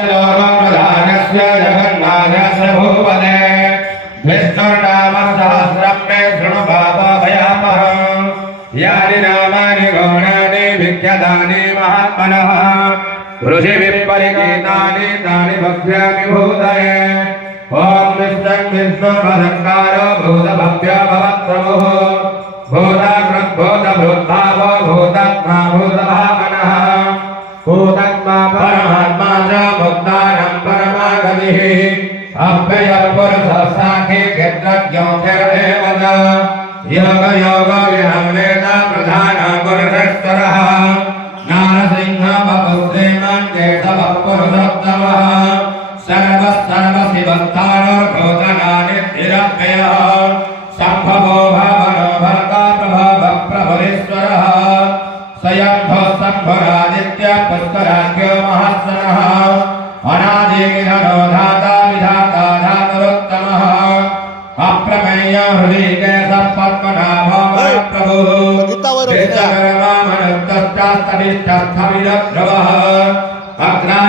प्रधानस्य जगन्नाथस्य भूपते विष्णुर्नाम सहस्रं मे शृणु पापभयापहं यानि नामानि गौणानि विख्यातानि महात्मनः ऋषिविपरिचितानि तानि वक्ष्यामि भूतये ॐ विष्णुर्वशङ्कारो भूतभव्यभवत्प्रभुः भूताकृद्भूतभृद्भावो भूतात्मा भूतभावनः भूतात्मा परमात्मा च मुक्तानं परमागतिः अव्ययपुरुषसाखे क्षेत्रज्ञोऽधिरेव च योगयोगविहं वेद प्रधानपुरुषेश्वरः नारसिंहवपुश्रीमान् केशवः पुरुषोत्तमः सर्वशिवस्थानोर्भूतनानिधिरव्ययः सम्भवो भावनो भर्ता प्रभवः प्रभुरीश्वरः स्वयंभो सम्भरादित्य पुष्कराख्यो महात्मनः अनादिगिनो धाता विधाता धातुरुत्तमः अप्रमेय हृदीकेशः पद्मनाभो प्रभुः विश्वकर्मा मनुष्यश्चास्तनिष्ठस्थमिदध्रुवः